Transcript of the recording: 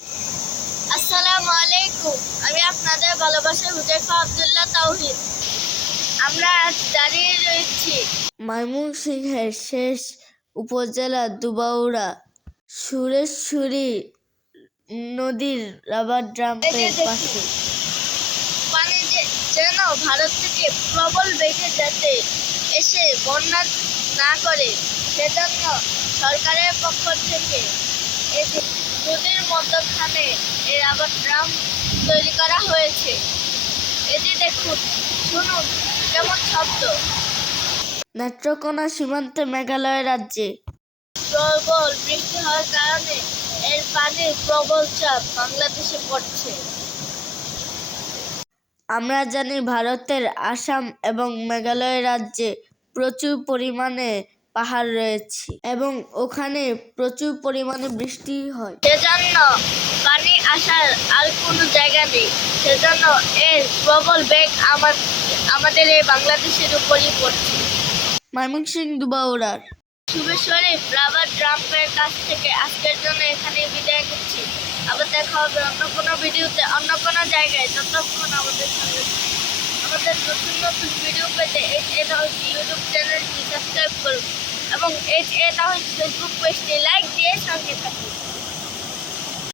আসসালামু আলাইকুম। আমি আপনাদের ভালোবাসার হুজাইফা আব্দুল্লাহ তাওহিদ। আমরা আজ দাঁড়িয়ে রয়েছি ময়মনসিংহের শেষ উপজেলা দুবাউড়া সুরেশ্বরী নদীর রাবার ড্যামের পাশে। পানি যেন ভারত থেকে প্রবল বেগে যাতে এসে বন্যা না করে, সেজন্য সরকারের পক্ষ থেকে নদীর মধ্যখানে এই রাবার ড্যাম তৈরি করা হয়েছে। এটি দেখুন, শুনুন কেমন শব্দ। নেত্রকোনা সীমান্তে মেঘালয় রাজ্যে প্রবল বৃষ্টি হওয়ার কারণে এর পানির প্রবল চাপ বাংলাদেশে পড়ছে। আমরা জানি ভারতের আসাম এবং মেঘালয় রাজ্যে প্রচুর পরিমাণে পাহাড় রয়েছে এবং ওখানে প্রচুর পরিমাণে বৃষ্টি হয়। সেজন্য পানি আসার আর কোনো জায়গা নেই। সেজন্য এর প্রবল বেগ আমাদের এই বাংলাদেশের উপরই পড়ছে। ময়মনসিংহ দুবাউড়ার সুরেশ্বরী রাবার ড্যামের কাছ থেকে আজকের জন্য এখানে বিদায় নিচ্ছি। আবার দেখা হবে অন্য কোনো ভিডিওতে, অন্য কোনো জায়গায়। ততক্ষণ আমাদের সঙ্গে আমাদের নতুন নতুন ভিডিও পেতে এটা হচ্ছে ইউটিউব চ্যানেলটি সাবস্ক্রাইব করুন এবং এটা হচ্ছে ফেসবুক পেজটি লাইক দিয়ে সঙ্গে থাকুন।